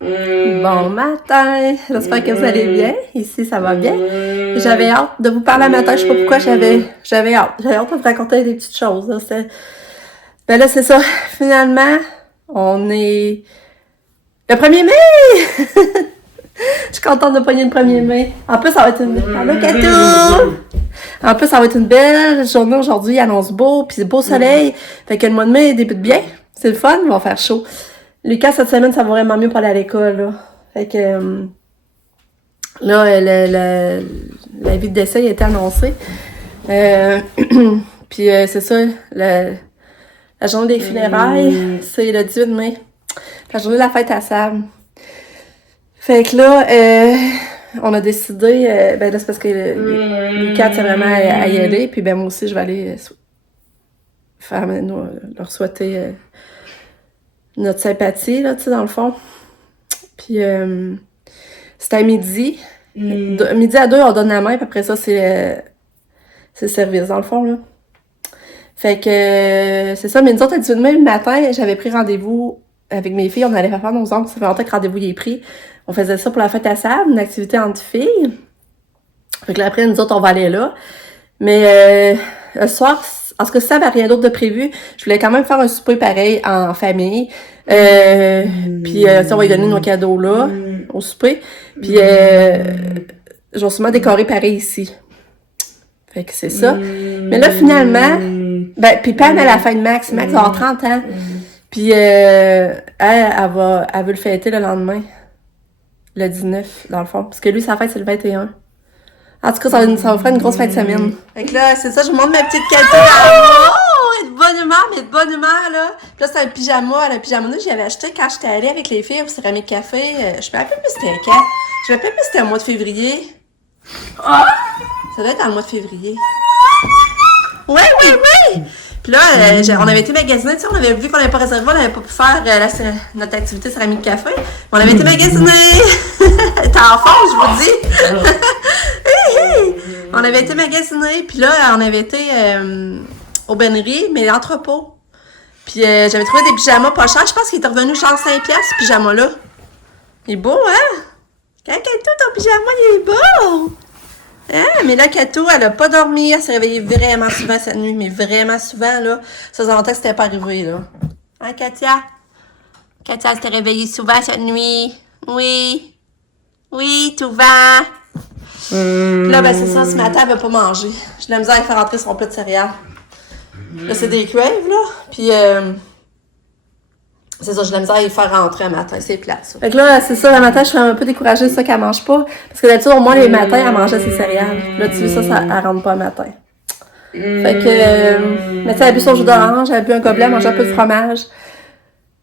Bon matin, j'espère que vous allez bien. Ici, ça va bien. J'avais hâte de vous parler un matin. Je sais pas pourquoi j'avais hâte. J'avais hâte de vous raconter des petites choses. Là. Ben là, c'est ça. Finalement, on est le 1er mai! Je suis contente de pogner le 1er mai. En plus, ça va être une... Allô, Katou! En plus, ça va être une belle journée aujourd'hui. Il annonce beau, puis beau soleil. Fait que le mois de mai débute bien. C'est le fun, il va faire chaud. Lucas, cette semaine, ça va vraiment mieux pour aller à l'école, là. Fait que... là, la vie de décès a été annoncée. Puis c'est ça, la journée des funérailles, c'est le 18 mai. La journée de la fête à Sam. Fait que là, on a décidé, ben là c'est parce que Lucas tient vraiment à y aller, puis ben moi aussi je vais aller leur souhaiter notre sympathie, là, tu sais, dans le fond. Puis c'était à midi. Midi à 2, on donne la main, puis après ça, c'est le service, dans le fond, là. Fait que c'est ça, mais nous autres, à 18 mai le matin, j'avais pris rendez-vous avec mes filles, on allait faire nos oncles, ça fait longtemps que rendez-vous y est pris. On faisait ça pour la fête à sable, une activité entre filles. Fait que là, après, nous autres, on va aller là. Mais le soir, en ce que ça n'avait rien d'autre de prévu, je voulais quand même faire un souper pareil en famille. Puis on va lui donner nos cadeaux là, au souper. Puis je vais sûrement décorer pareil ici. Fait que c'est ça. Mais là, finalement, ben, puis Pam, elle a la fin de Max. Max va avoir 30 ans. Puis elle veut le fêter le lendemain. Le 19, dans le fond. Parce que lui, sa fête, c'est le 21. En tout cas, ça va faire une grosse fin de semaine. Fait que là, c'est ça, je vous montre ma petite Katou. Oh! Elle est de bonne humeur, mais de bonne humeur, là. Puis là, c'est un pyjama. Le pyjama, que j'avais acheté quand j'étais allée avec les filles au Céramique Café. Je me rappelle plus c'était quand. Je me rappelle plus c'était au mois de février. Ça doit être dans le mois de février. Oui! Puis là, on avait été magasiner, tu sais, on avait vu qu'on n'avait pas réservé, on n'avait pas pu faire notre activité Céramique Café. On avait été magasiner! T'es en fond, je vous dis! Hey! On avait été magasiner, puis là, on avait été au Bennery, mais l'entrepôt. Puis j'avais trouvé des pyjamas pas chers, je pense qu'il est revenu genre 5$, ce pyjama-là. Il est beau, hein? Katou, ton pyjama, il est beau! Hein? Mais là, Katou, elle a pas dormi, elle s'est réveillée vraiment souvent cette nuit, mais vraiment souvent, là. Ça faisait longtemps que c'était pas arrivé, là. Hein, Katia? Katia, elle s'est réveillée souvent cette nuit. Oui. Oui, tout va. Là, ben, c'est ça, ce matin, elle veut pas manger. J'ai de la misère à faire rentrer son plat de céréales. Là, c'est des crèves, là. Puis, c'est ça, j'ai de la misère à y faire rentrer un matin, c'est plat, ça. Fait que là, c'est ça, le matin, je suis un peu découragée de ça qu'elle mange pas. Parce que d'habitude, au moins, les matins, elle mangeait ses céréales. Là, tu vois, ça, elle rentre pas le matin. Fait que, mais tu sais, elle a bu son jus d'orange, elle a bu un gobelet, elle mangeait un peu de fromage.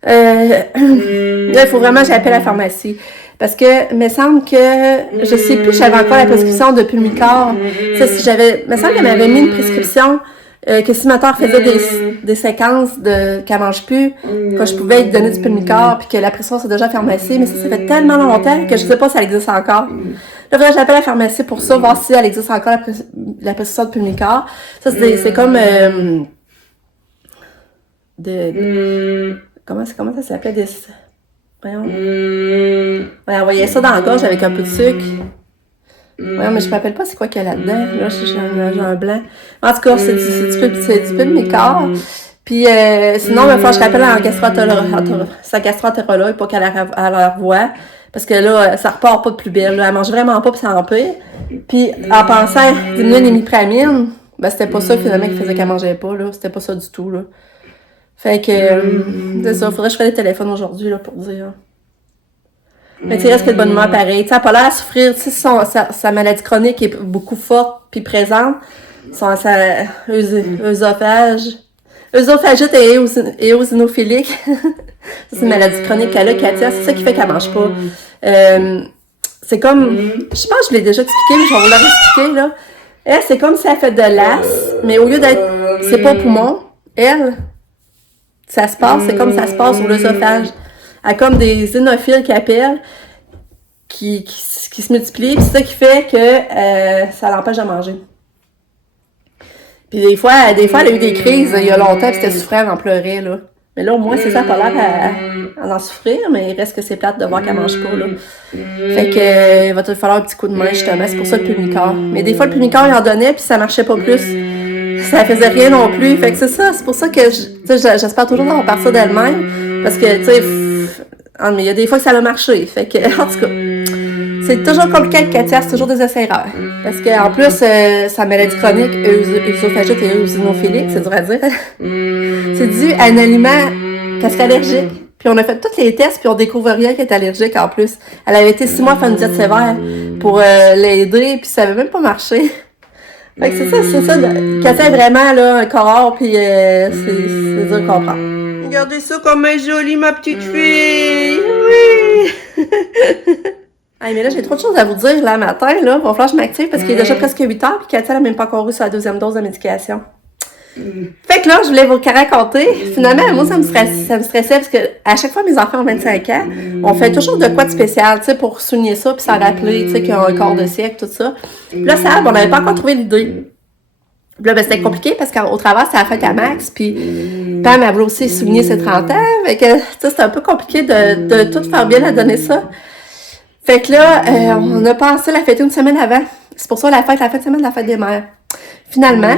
Là, il faut vraiment que j'appelle la pharmacie. Parce que, il me semble que, je sais plus, j'avais encore la prescription de Pulmicor. Tu sais, il me semble qu'elle m'avait mis une prescription que si ma tante faisait des séquences qu'elle mange plus, que je pouvais lui donner du Pulmicor, puis que la prescription c'est déjà à la pharmacie, mais ça fait tellement longtemps que je sais pas si elle existe encore. Là, faudrait que j'appelle la pharmacie pour ça, voir si elle existe encore la prescription de Pulmicor. Ça, c'est comme comment ça s'appelait voyons. Ouais, envoyer ça dans la gorge avec un peu de sucre. Ouais, mais je me rappelle pas c'est quoi qu'il y a là-dedans. Là, j'ai un blanc. En tout cas, c'est du Pulmicor. Puis sinon, il va falloir que je rappelle sa gastro-entérologue pour qu'elle la revoie. Parce que là, ça repart pas de plus belle. Là. Elle mange vraiment pas puis ça empire. Puis en pensant diminuer l'imipramine, ben c'était pas ça finalement qui faisait qu'elle mangeait pas. Là. C'était pas ça du tout. Là. Fait que c'est ça, faudrait que je fasse des téléphones aujourd'hui là, pour dire. Mais tu sais, reste que de bonne humeur pareil. Tu sais, elle a pas l'air à souffrir. Tu sais, sa maladie chronique est beaucoup forte puis présente. Sa œsophagite et éosinophilique. C'est une maladie chronique qu'elle a, Katia. C'est ça qui fait qu'elle mange pas. C'est comme... Je pense que je l'ai déjà expliqué, mais je vais vous le expliquer, là. Elle, c'est comme si elle fait de l'as, mais au lieu d'être... C'est pas au poumon. Elle, ça se passe, c'est comme ça se passe sur l'œsophage. Elle a comme des xénophiles qui appellent, qui se multiplient, puis c'est ça qui fait que ça l'empêche de manger. Puis des fois, elle a eu des crises il y a longtemps, puis c'était souffrant, elle en pleurait, là. Mais là, au moins, c'est ça, elle a pas l'air à en souffrir, mais il reste que c'est plate de voir qu'elle mange pas, là. Fait que, il va te falloir un petit coup de main, justement. C'est pour ça le Pulmicor. Mais des fois, le Pulmicor, il en donnait, puis ça marchait pas plus. Ça faisait rien non plus. Fait que c'est ça. C'est pour ça que, j'espère toujours d'avoir partir d'elle-même. Parce que, tu sais, mais il y a des fois que ça a marché. Fait que, en tout cas, c'est toujours compliqué avec Katia, c'est toujours des essais-erreurs. Parce qu'en plus, sa maladie chronique, œsophagite et eosinophilique, c'est dur à dire. C'est dû à un aliment qu'elle serait allergique. Puis on a fait tous les tests, puis on découvre rien qu'elle est allergique en plus. Elle avait été 6 mois à faire une diète sévère pour l'aider, puis ça avait même pas marché. Fait que c'est ça. Katia est vraiment là, un corps, puis c'est dur à comprendre. Regardez ça comme elle est jolie, ma petite fille! Oui! Hey, mais là, j'ai trop de choses à vous dire, là, matin, là. Il va falloir que je m'active parce qu'il est déjà presque 8 heures, puis Katia n'a même pas encore eu sa 2e dose de médication. Fait que là, je voulais vous raconter. Finalement, moi, ça me stressait parce que à chaque fois, mes enfants ont 25 ans, on fait toujours de quoi de spécial, tu sais, pour souligner ça, puis s'en rappeler, tu sais, qu'ils ont un quart de siècle, tout ça. Puis là, on n'avait pas encore trouvé l'idée. Puis là, ben, c'était compliqué parce qu'au travers, c'est la fête à Max, puis Pam, elle voulait aussi souligner ses 30 ans. Fait que, tu sais, c'était un peu compliqué de tout faire bien à donner ça. Fait que là, on a pensé la fêter une semaine avant. C'est pour ça la fin de semaine de la fête des mères. Finalement.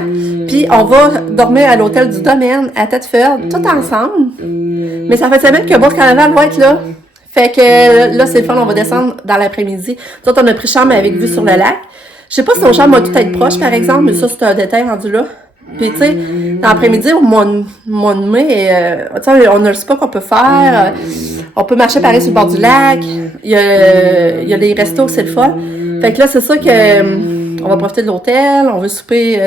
Puis on va dormir à l'hôtel du domaine à Thetford, tout ensemble. Mais ça fait semaine que Bourse Carnaval va être là. Fait que là, c'est le fun, on va descendre dans l'après-midi. Nous autres, on a pris chambre avec vue sur le lac. Je sais pas si nos chambres vont tout être proches, par exemple, mais ça, c'est un détail rendu là. Puis, tu sais, dans l'après-midi, au mois de mai, tu sais, on ne sait pas qu'on peut faire. On peut marcher pareil sur le bord du lac. Il y a des restos, c'est le fun. Fait que là, c'est ça que on va profiter de l'hôtel. On veut souper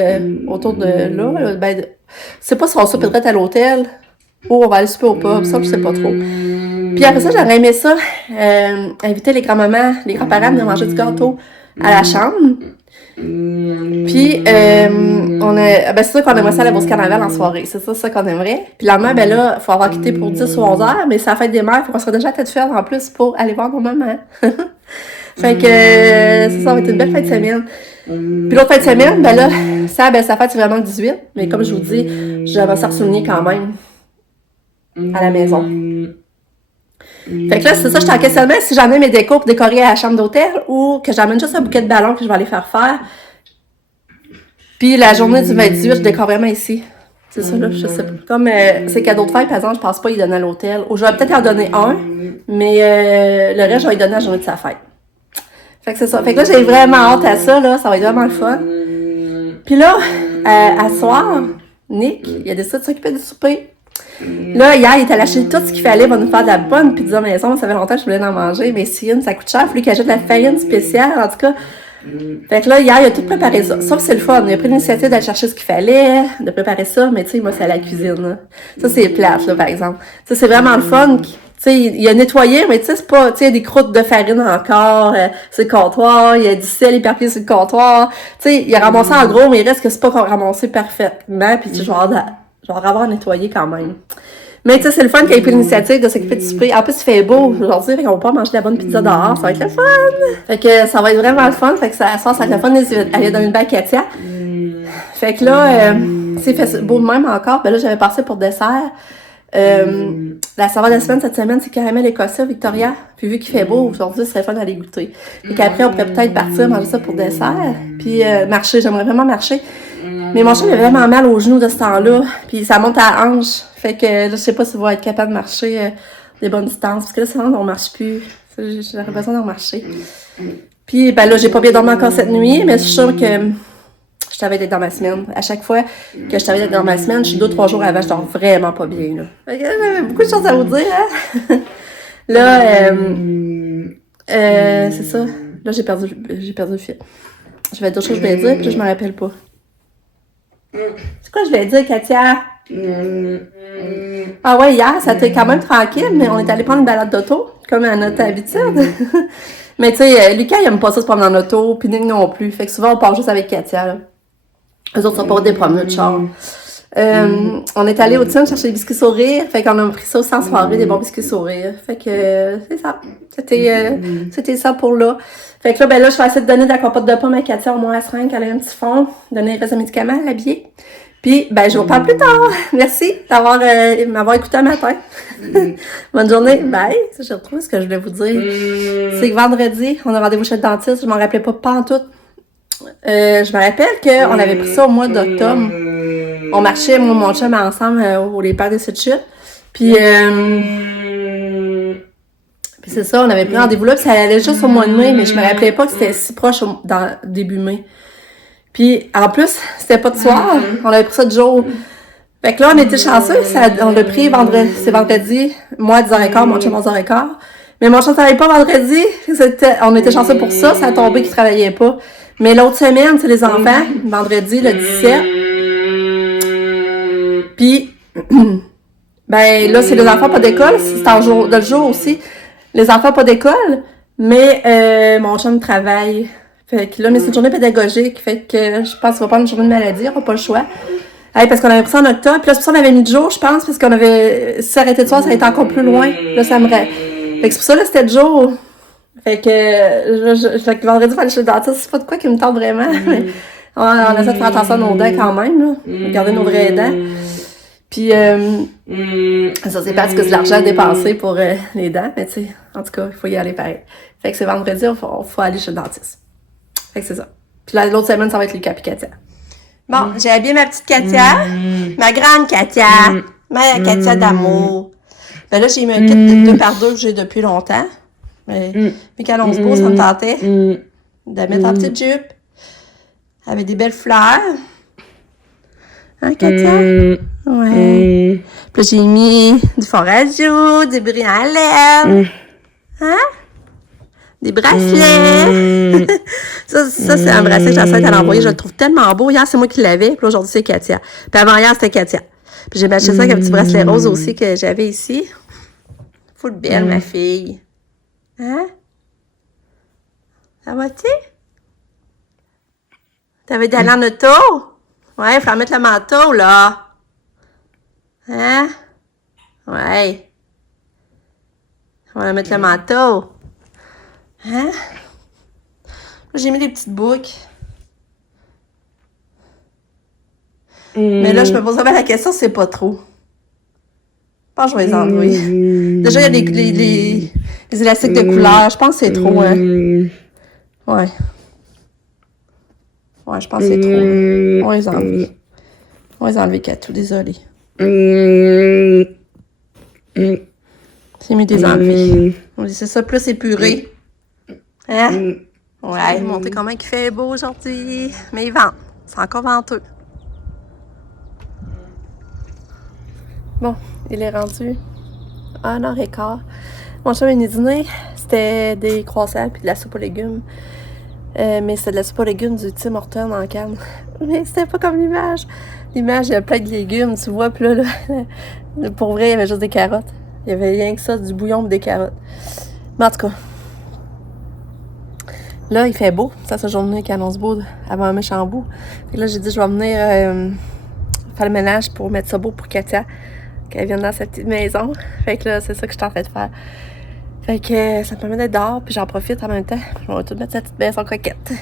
autour de là. Ben, je sais pas si on soupe direct à l'hôtel ou on va aller souper au pub. Ça, je sais pas trop. Puis après ça, j'aurais aimé ça. Inviter les grands-mamans, les grands-parents à venir manger du gâteau à la chambre. Puis, c'est sûr qu'on aimerait ça à la Bourse Carnaval en soirée. C'est ça qu'on aimerait. Puis le lendemain, ben là, il faut avoir quitté pour 10 ou 11 heures, mais c'est la fête des mères, faut qu'on soit déjà à Thetford en plus pour aller voir nos mamans. Fait que, ça va être une belle fin de semaine. Puis l'autre fin de semaine, ben là, sa fête, c'est vraiment le 18. Mais comme je vous dis, j'aimerais ça souligner quand même à la maison. Fait que là, c'est ça, j'étais en questionnement si j'emmène mes décos pour décorer à la chambre d'hôtel ou que j'emmène juste un bouquet de ballons que je vais aller faire. Puis la journée du 28, je décore vraiment ici. C'est ça, là, je sais pas. Comme c'est cadeau de fête, par exemple, je pense pas y donner à l'hôtel. Ou je vais peut-être en donner un, mais le reste, je vais y donner à la journée de sa fête. Fait que c'est ça. Fait que là, j'ai vraiment hâte à ça, là. Ça va être vraiment le fun. Puis là, à soir, Nick, il a décidé de s'occuper du souper. Là, hier, il est allé acheter tout ce qu'il fallait. Il va nous faire de la bonne pizza maison. Ça fait longtemps que je voulais en manger. Mais Cyrine, ça coûte cher. Il faut lui qu'il achète de la farine spéciale. En tout cas, fait que là, hier, il a tout préparé ça. Sauf que c'est le fun. Il a pris l'initiative d'aller chercher ce qu'il fallait, de préparer ça. Mais tu sais, moi, c'est à la cuisine. Là. Ça, c'est plate, là, par exemple. Ça, c'est vraiment le fun. Tu sais, il a nettoyé, mais tu sais, c'est pas, tu sais, il y a des croûtes de farine encore sur le comptoir. Il y a du sel éparpillé sur le comptoir. Tu sais, il a ramassé en gros, mais il reste que c'est pas ramassé parfaitement. Puis je vais avoir nettoyé quand même. Mais tu sais, c'est le fun qu'il ait pris l'initiative de s'occuper du souper. En plus, il fait beau aujourd'hui, fait qu'on va pas manger de la bonne pizza dehors. Ça va être le fun! Fait que ça va être vraiment le fun. Fait que ça va être le fun d'aller dans une bague Katia. Fait que là, c'est fait beau de même encore. Ben là, j'avais passé pour dessert. La saveur de la semaine, cette semaine, c'est caramel écossais Victoria. Puis vu qu'il fait beau, aujourd'hui, ce serait fun d'aller goûter. Fait qu'après, on pourrait peut-être partir manger ça pour dessert. Puis marcher, j'aimerais vraiment marcher. Mais mon chien avait vraiment mal aux genoux de ce temps-là. Puis ça monte à la hanche. Fait que là, je sais pas si on va être capable de marcher des bonnes distances. Parce que là, sinon, on marche plus. J'aurais besoin d'en marcher. Puis ben là, j'ai pas bien dormi encore cette nuit, mais je suis sûre que je t'avais d'être dans ma semaine. À chaque fois que je t'avais d'être dans ma semaine, je suis 2-3 jours avant, je dors vraiment pas bien. Là. Fait que j'avais beaucoup de choses à vous dire. Hein? Là, c'est ça. Là, j'ai perdu le fil. Je vais dire choses que je voulais dire, puis là, je me rappelle pas. C'est quoi je voulais dire, Katia? Ah ouais, hier, ça a été quand même tranquille, mais on est allé prendre une balade d'auto, comme à notre habitude. Mais tu sais, Lucas, il aime pas ça se promener en auto, puis Nick non plus. Fait que souvent, on part juste avec Katia, là. Eux autres sont pas des promenades de char. On est allé au Tim chercher des biscuits sourires, fait qu'on a pris ça aussi en soirée, des bons biscuits sourires. Fait que, c'est ça. C'était ça pour là. Fait que là, ben là, je vais essayer de donner de la compote de pomme à Katia au moins à 5, elle a un petit fond, donner les restes de médicaments, l'habiller. Puis, ben, je vous reparle plus tard. Merci m'avoir écouté un matin. Bonne journée. Bye. J'ai retrouvé ce que je voulais vous dire. C'est que vendredi, on a rendez-vous chez le dentiste. Je m'en rappelais pas en tout. Je me rappelle qu'on avait pris ça au mois d'octobre. On marchait, moi et mon chum, ensemble au les parcs de cette chute. Puis c'est ça, on avait pris rendez-vous là, puis ça allait juste au mois de mai, mais je me rappelais pas que c'était si proche dans début mai. Puis en plus, c'était pas de soir, on avait pris ça de jour. Fait que là, on était chanceux, on l'a pris c'est vendredi, moi à 10h15, mon chum à 11h15. Mais mon chum travaillait pas vendredi, on était chanceux pour ça, ça a tombé qu'il travaillait pas. Mais l'autre semaine, c'est les enfants, vendredi, le 17. Puis, ben là, c'est les enfants pas d'école, c'est en jour, de le jour aussi. Les enfants pas d'école, mais mon chum travaille. Fait que là, mais c'est une journée pédagogique, fait que je pense qu'il va prendre une journée de maladie, on n'a pas le choix. Hey, parce qu'on avait pris ça en octobre, puis là, c'est pour ça qu'on avait mis de jour, je pense, parce qu'on avait, si ça arrêtait de soir, ça allait être encore plus loin. Là, ça me Fait que c'est pour ça, là, c'était de jour. Fait que vendredi, il fallait aller chez le dentiste, c'est pas de quoi qui me tente vraiment, mais on essaie de faire attention à nos dents quand même, là. Regarder nos vraies dents. Puis, ça, c'est parce que c'est de l'argent dépensé pour les dents, mais tu sais, en tout cas, il faut y aller pareil. Fait que c'est vendredi, il faut aller chez le dentiste. Fait que c'est ça. Puis l'autre semaine, ça va être Lucas et Katia. Bon, j'ai habillé ma petite Katia, ma grande Katia, ma Katia d'amour. Ben là, j'ai mis un kit de 2x2 que j'ai depuis longtemps. Mais qu'elle on se pose, ça me tentait de mettre en petite jupe avec des belles fleurs. Hein, Katia? Ouais. Puis j'ai mis du fond à joues, des brillants à lèvres. Hein? Des bracelets. ça c'est un bracelet que j'essaie de l'envoyer. Je le trouve tellement beau. Hier, c'est moi qui l'avais. Puis aujourd'hui, c'est Katia. Puis avant hier, c'était Katia. Puis j'ai matché ça avec un petit bracelet rose aussi que j'avais ici. Full belle, ma fille. Hein? Ça va-tu? T'avais d'aller en auto? Ouais, il faut mettre le manteau, là. Hein? Ouais. On va mettre le manteau. Hein? J'ai mis des petites boucles. Mais là, je me pose vraiment la question, c'est pas trop. Je pense que je vais les enlever. Déjà, il y a les élastiques de couleur. Je pense que c'est trop, hein? Ouais. Ouais, je pense que c'est trop. On va les enlever. On va les enlever, Katou. Désolée. J'ai mis des enlevés. On dit c'est ça, plus épuré. Hein? Ouais, montez comment il fait beau aujourd'hui. Mais il vente. C'est encore venteux. Bon, il est rendu 1h15. Mon chum est venu dîner. C'était des croissants puis de la soupe aux légumes. Mais c'était de la soupe aux légumes du Tim Hortons en canne. Mais c'était pas comme l'image. L'image, il y a plein de légumes, tu vois. Puis là, pour vrai, il y avait juste des carottes. Il y avait rien que ça, du bouillon et des carottes. Mais en tout cas, là, il fait beau. Ça, cette journée qui annonce beau avant un méchant bout. Fait que là, j'ai dit, je vais venir faire le ménage pour mettre ça beau pour Katia, qu'elle vienne dans cette petite maison. Fait que là, c'est ça que je suis en train de faire. Fait que ça me permet d'être dehors, puis j'en profite en même temps. Je vais tout mettre cette petite maison coquette.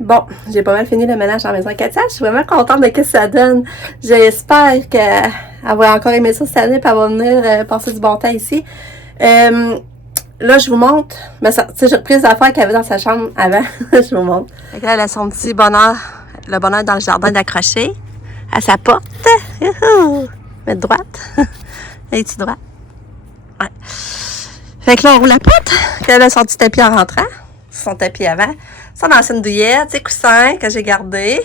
Bon, j'ai pas mal fini le ménage à la maison Katia. Je suis vraiment contente de ce que ça donne. J'espère qu'elle va encore aimer ça cette année et elle va venir passer du bon temps ici. Là, je vous montre. Ben, tu sais, j'ai repris les affaires qu'elle avait dans sa chambre avant. Je vous montre. Fait que là, elle a son petit bonheur, le bonheur dans le jardin d'accrocher à sa porte. Mettre droite. Es-tu droite? Ouais. Fait que là, on roule la porte. Elle a son petit tapis en rentrant. Son tapis avant. Son ancienne douillette, ses coussins que j'ai gardés.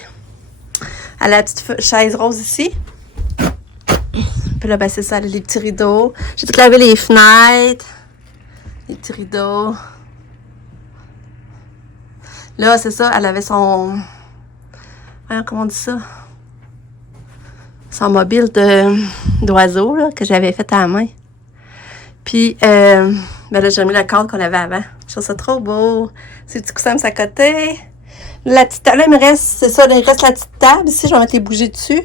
Elle a la petite chaise rose ici. Puis là, ben c'est ça, les petits rideaux. J'ai tout lavé les fenêtres. Les petits rideaux. Là, c'est ça, elle avait son... comment on dit ça? Son mobile d'oiseau, là, que j'avais fait à la main. Puis, ben là, j'ai mis le cadre qu'on avait avant. Je trouve ça trop beau. Ces petits coussins à côté. La petite table, là, il me reste, c'est ça, il reste la petite table. Ici, je vais mettre les bougies dessus.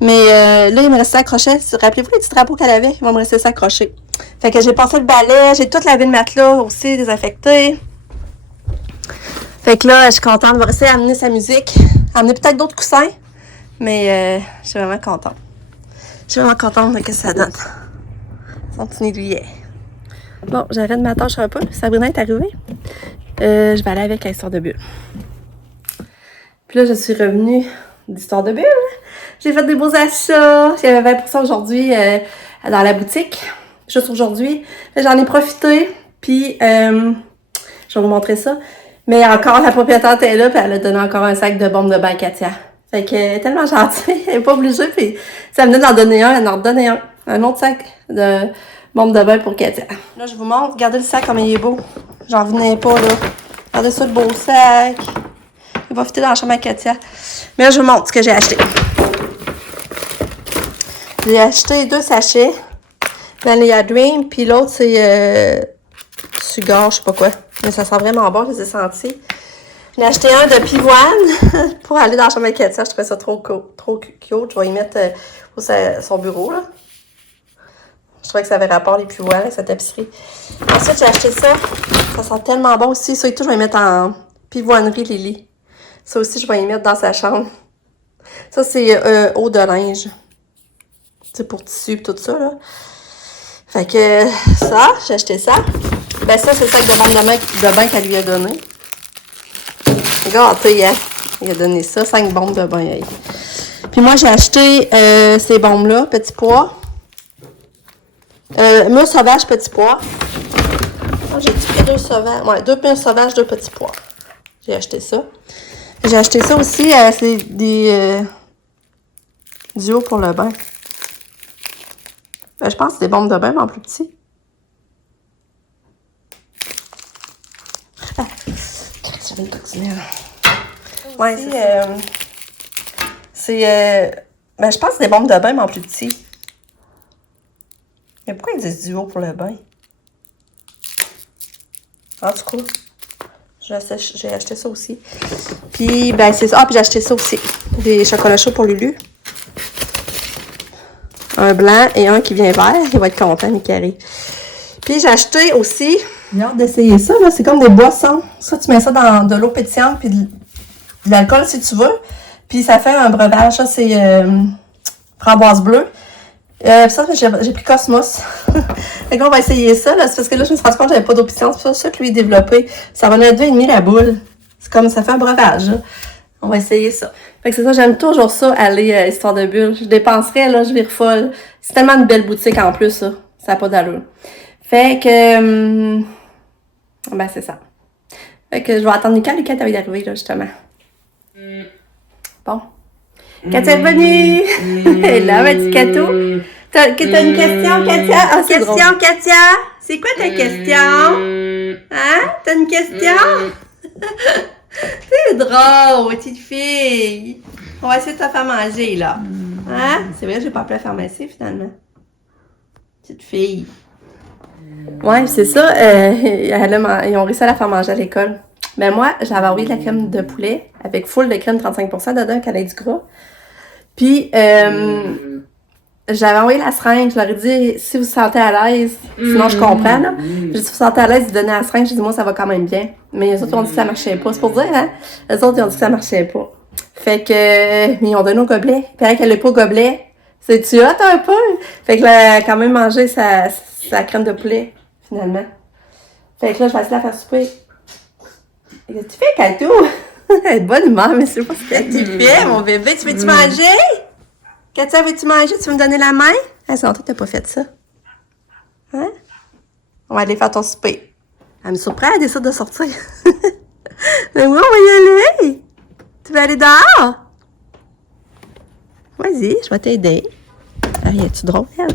Mais là, il me restait accroché. Rappelez-vous les petits drapeaux qu'elle avait? Il va me rester ça accroché. Fait que j'ai passé le balai. J'ai tout lavé le matelas aussi, désinfecté. Fait que là, je suis contente. Elle va rester à amener sa musique. Amener peut-être d'autres coussins. Mais je suis vraiment contente. Je suis vraiment contente de ce que ça donne. Son petit nid douillet. Bon, j'arrête ma tâche un peu. Sabrina est arrivée. Je vais aller avec à Histoire de Bulle. Puis là, je suis revenue d'Histoire de Bulle. J'ai fait des beaux achats. J'avais 20% aujourd'hui dans la boutique. Juste aujourd'hui. J'en ai profité. Puis, je vais vous montrer ça. Mais encore, la propriétaire était là. Puis elle a donné encore un sac de bombes de bain à Katia. Fait que, elle est tellement gentille. Elle n'est pas obligée. Puis, ça venait d'en donner un. Elle en redonnait un. Un autre sac de bombes de bain pour Katia. Là, je vous montre. Regardez le sac comme il est beau. J'en revenais pas, là. Regardez ça, le beau sac. Il va fitter dans la chambre à Katia. Mais là, je vous montre ce que j'ai acheté. J'ai acheté 2 sachets. Vanilla Dream. Puis l'autre, c'est Sugar, je sais pas quoi. Mais ça sent vraiment bon, je les ai sentis. J'ai acheté un de pivoine pour aller dans la chambre à Katia. Je trouvais ça trop cute. Je vais y mettre son bureau, là. Je trouvais que ça avait rapport les pivoines avec sa tapisserie. Ensuite, j'ai acheté ça. Ça sent tellement bon aussi. Ça et tout, je vais y mettre en pivoinerie Lily. Ça aussi, je vais y mettre dans sa chambre. Ça, c'est eau de linge. C'est pour tissu et tout ça, là. Fait que ça, j'ai acheté ça. Ben ça, c'est le sac de bombes de bain qu'elle lui a donné. Gâté, hein? Il a donné ça, 5 bombes de bain. Hey. Puis moi, j'ai acheté ces bombes-là, petits pois. Mûres sauvages, petits pois. Oh, j'ai pris 2 sauvages. Ouais, 2 mûres sauvages, 2 petits pois. J'ai acheté ça. J'ai acheté ça aussi, c'est des duos pour le bain. Je pense que c'est des bombes de bain, mais en plus petit. Ah, j'avais une coccinelle. Ouais, ben, je pense que c'est des bombes de bain, mais en plus petit. Mais pourquoi ils disent duo pour le bain? En tout cas, j'ai acheté ça aussi. Puis, ben, c'est ça. Ah, puis j'ai acheté ça aussi. Des chocolats chauds pour Lulu. Un blanc et un qui vient vert. Il va être content, Mickey. Puis, j'ai acheté aussi. J'ai hâte d'essayer ça, là. C'est comme des boissons. Ça, tu mets ça dans de l'eau pétillante puis de l'alcool si tu veux. Puis, ça fait un breuvage. Ça, c'est framboise bleue. Ça, j'ai pris Cosmos. Fait qu'on va essayer ça, là. C'est parce que là, je me suis rendu compte que j'avais pas d'eau pétillante. C'est pour ça que lui, il a développé. Ça va être 2,5 la boule. C'est comme, ça fait un breuvage, là. On va essayer ça. Fait que c'est ça, j'aime toujours ça, aller à Histoire de Bulle. Je dépenserais, là, je vire folle. C'est tellement une belle boutique en plus, ça. Ça n'a pas d'allure. Fait que, ben, c'est ça. Fait que je vais attendre Nicole. Nicole, t'avais d'arriver, là, justement. Bon. Katia est venue! Et là, ma petite Cato. T'as une question, Katia? Ah, c'est question, drôle. Katia? C'est quoi ta question? Hein? T'as une question? C'est drôle, petite fille. On va essayer de te faire manger, là. Hein? C'est vrai, j'ai pas appelé la pharmacie, finalement. Petite fille. Ouais, c'est ça. Ils ont réussi à la faire manger à l'école. Ben moi, j'avais envoyé de la crème de poulet avec full de crème 35% dedans, qu'elle ait du gras. Puis, j'avais envoyé la seringue. Je leur ai dit, si vous vous sentez à l'aise, sinon je comprends, là. J'ai dit, si vous vous sentez à l'aise, vous donnez la seringue. J'ai dit, moi, ça va quand même bien. Mais les autres, ils ont dit que ça marchait pas. C'est pour dire, hein? Les autres, ils ont dit que ça marchait pas. Fait que, mais ils ont donné au gobelet. Il paraît qu'elle n'est pas au gobelet. C'est-tu hot un peu? Fait que là, elle a quand même mangé sa crème de poulet, finalement. Fait que là, je vais essayer de la faire souper. Qu'est-ce que tu fais, Kato? Elle est de bonne humeur, mais c'est pas ce que tu fais, mon bébé. Tu veux-tu manger? Katia, veux-tu manger? Tu veux me donner la main? Ah, c'est longtemps que t'as pas fait ça. Hein? On va aller faire ton souper. Elle me surprend, elle décide de sortir. Mais moi, on va y aller. Tu veux aller dehors? Vas-y, je vais t'aider. Ah, y a-tu drôle, elle?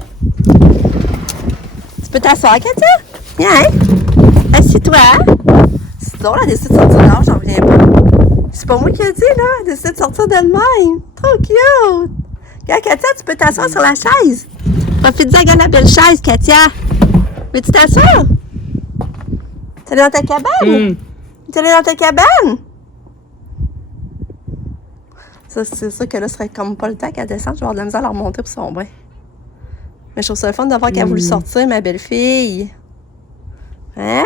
Tu peux t'asseoir, Katia? Viens. Assieds-toi. C'est drôle, elle décide de sortir dehors, j'en reviens pas. c'est pas moi qui ai dit, là. Elle décide de sortir d'elle-même. Trop cute. Regarde, Katia, tu peux t'asseoir sur la chaise. Profite-en, regarde la belle chaise, Katia. Mais tu t'assois? T'es allée dans ta cabane? T'es allée dans ta cabane? Ça, c'est sûr que là, ce serait comme pas le temps qu'elle descende. Je vais avoir de la misère à la remonter pour son bain. Mais je trouve ça le fun de voir qu'elle a voulu sortir, ma belle-fille. Hein?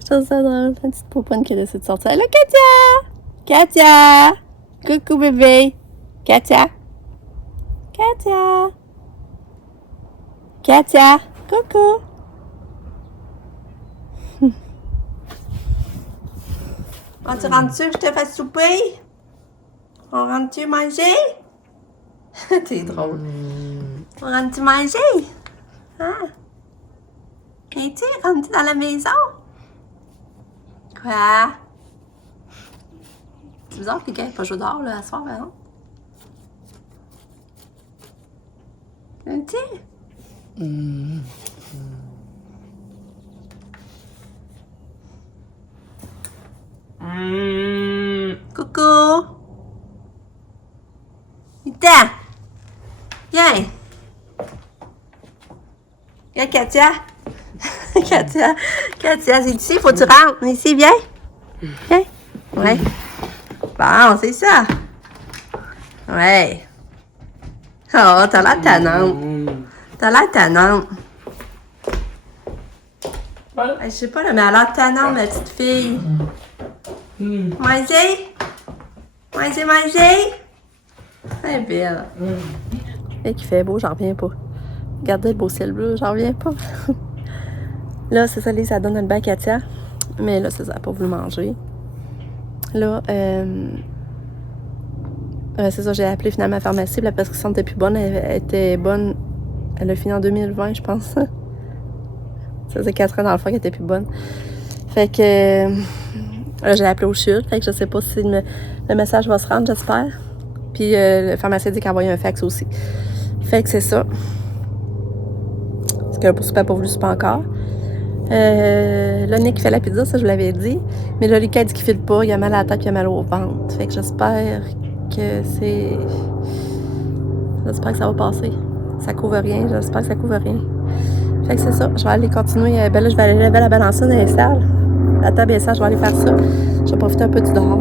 Je trouve ça drôle. Une petite pouponne qui a décidé de sortir. Allô, Katia! Katia! Coucou, bébé! Katia! Katia! Katia! Coucou! On tu rentres-tu que je te fasse souper? On rentre-tu manger? T'es drôle. On rentre-tu manger? Hein? Es-tu rentres-tu dans la maison? Quoi? C'est bizarre que quelqu'un n'ait pas joué dehors là, à soir, non? Es-tu? Coucou! Viens! Viens! Viens, Katia! Katia, c'est ici, faut que tu rentres. Ici, viens! Viens! Ouais. Bon, c'est ça! Ouais! Oh, t'as l'air tannante! T'as l'air tannante! Je sais pas, là, mais elle a l'air tannante, ma petite fille! Manger! Manger, manger! C'est belle! Et qu'il fait beau, j'en reviens pas. Regardez le beau ciel bleu, j'en reviens pas. Là, c'est ça, ça donne le bain à Katia. Mais là, c'est ça, elle n'a pas voulu manger. Là, c'est ça, j'ai appelé finalement la pharmacie. La prescription n'était plus bonne. Elle était bonne. Elle a fini en 2020, je pense. Ça faisait 4 ans dans le fond qu'elle était plus bonne. Fait que là, j'ai appelé au CHUL. Fait que je sais pas si le message va se rendre, j'espère. Puis le pharmacien dit qu'il a envoyé un fax aussi. Fait que c'est ça. Parce que le souper n'a pas voulu souper encore. Là, Nick fait la pizza, ça je vous l'avais dit. Mais là, Lucas dit qu'il file pas, il a mal à la tête, il a mal au ventre. Fait que j'espère que c'est... J'espère que ça va passer. Ça couvre rien, j'espère que ça couvre rien. Fait que c'est ça, je vais aller continuer. Ben là, je vais aller lever la balanceuse dans les salles. La table est sale, je vais aller faire ça. Je vais profiter un peu du dehors.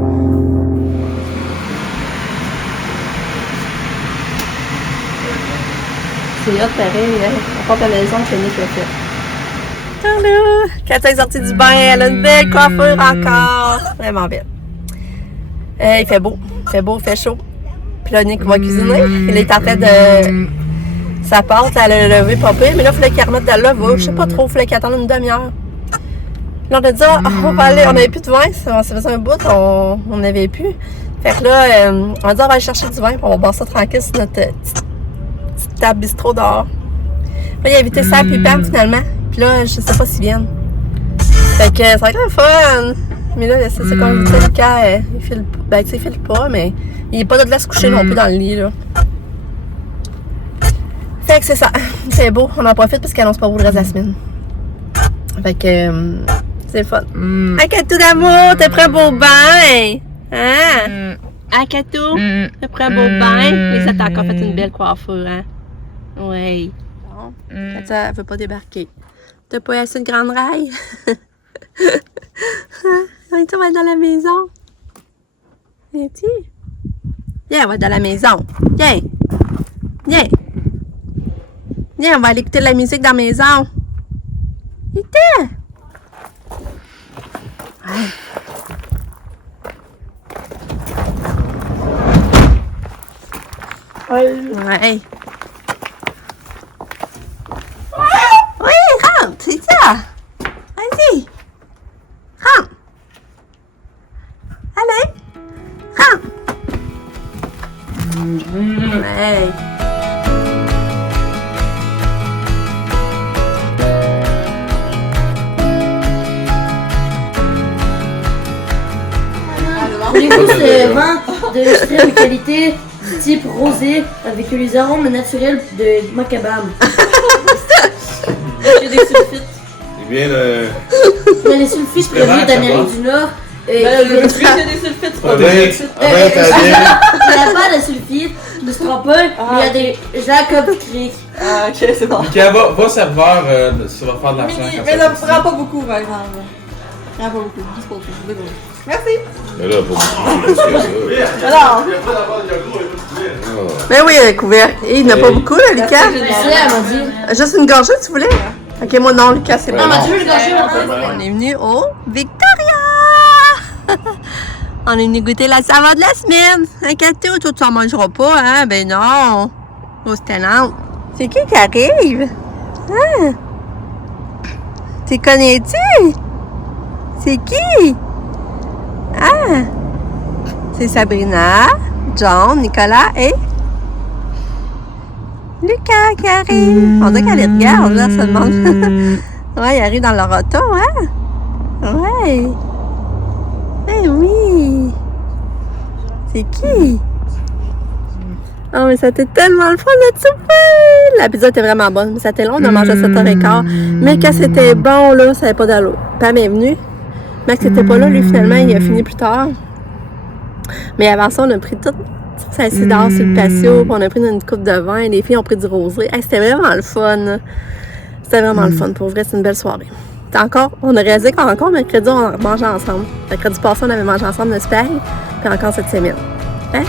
C'est hot pareil, hein? On porte à la maison que Nick l'a fait. Allô! Katia est sortie du bain, elle a une belle coiffure encore. Vraiment belle. Il fait beau, il fait chaud. Puis là, Nick va cuisiner. Il est en train de... Sa pâte, elle a levé pas pire, mais là, il fallait qu'elle remette de la levure. Je sais pas trop, il fallait qu'elle attende une demi-heure. Là, on a dit, on va aller, on n'avait plus de vin, ça faisait un bout, on n'avait plus. Fait que là, on a dit, on va aller chercher du vin, puis on va boire ça tranquille sur notre petite table bistrot dehors. Là, il a invité ça puis Pam, finalement. Puis là, je sais pas s'ils viennent. Fait que ça va être le fun. Mais là, c'est comme je disais, Lucas, il file pas. Ben, tu sais, il file pas, mais il est pas de là se coucher non plus dans le lit, là. Fait que c'est ça. C'est beau. On en profite parce qu'il annonce pas beau le reste de la semaine. Fait que c'est le fun. Hey, Katou d'amour, t'as pris un beau bain? Hein? Hey, Katou, t'as pris un beau bain? Mais ça t'a encore fait une belle coiffure, hein? Oui. Bon. Katia, elle veut pas débarquer. T'as pas assez de grande raille? On va être dans la maison. Viens-tu? Viens, on va être dans la maison. Viens. Viens. Viens, on va aller écouter de la musique dans la maison. Viens. Ouais. Oui, rentre, c'est ça. Vas-y. Rentre. Allez. Rentre. Ouais. Une gousse de vin d'extrême qualité, type rosé, avec les arômes naturels de macabam. J'ai des sulfites. Eh bien, Mais les sulfites prévus d'Amérique du Nord. Ben, le truc, il y a des sulfites, c'est pas des sulfites. Il n'y a pas de sulfite, ne se trompe pas, il y a des Jacob Creek. Ah, ok, c'est bon. Mika, va serveur, ça va faire de l'argent. quand Mais ça ça va me prend pas beaucoup, par exemple. Ça me prend pas beaucoup, juste pour le coup. Désolé. Merci. Mais là, pas plus que ça. Alors, Mais oui, elle est couverte. Et il n'y en a pas beaucoup, là, Lucas. C'est elle m'a dit. Juste une gorgée, tu voulais? Ok, moi non, Lucas, c'est Non, bon. elle m'a dit, je vais le gâcher en fait. On est venu au Victoria! On est venu goûter la saveur de la semaine. Un gâteau, toi, tu en mangeras pas, hein? Ben non. Oh, c'est talent. C'est qui arrive? Hein? Tu connais-tu? C'est qui? Ah! C'est Sabrina, John, Nicolas et Lucas qui arrive. On dirait qu'elle les regarde, là, ça demande. Ouais, il arrive dans leur auto, hein? Ouais. Eh oui. C'est qui? Oh, mais ça était tellement le fun de souper! La pizza était vraiment bonne, mais ça était long, on a mangé à 7h15. Mais quand c'était bon, là, ça n'avait pas d'allure. Pam est venue. Max n'était pas là, lui, finalement, il a fini plus tard. Mais avant ça, on a pris tout. On s'est assis dehors sur le patio, puis on a pris une coupe de vin, les filles ont pris du rosé. Hey, c'était vraiment le fun. C'était vraiment le fun. Pour vrai, c'est une belle soirée. On a réalisé qu'encore mercredi, on mangeait ensemble. Mercredi passé, on avait mangé ensemble le spag, puis encore cette semaine. Hein?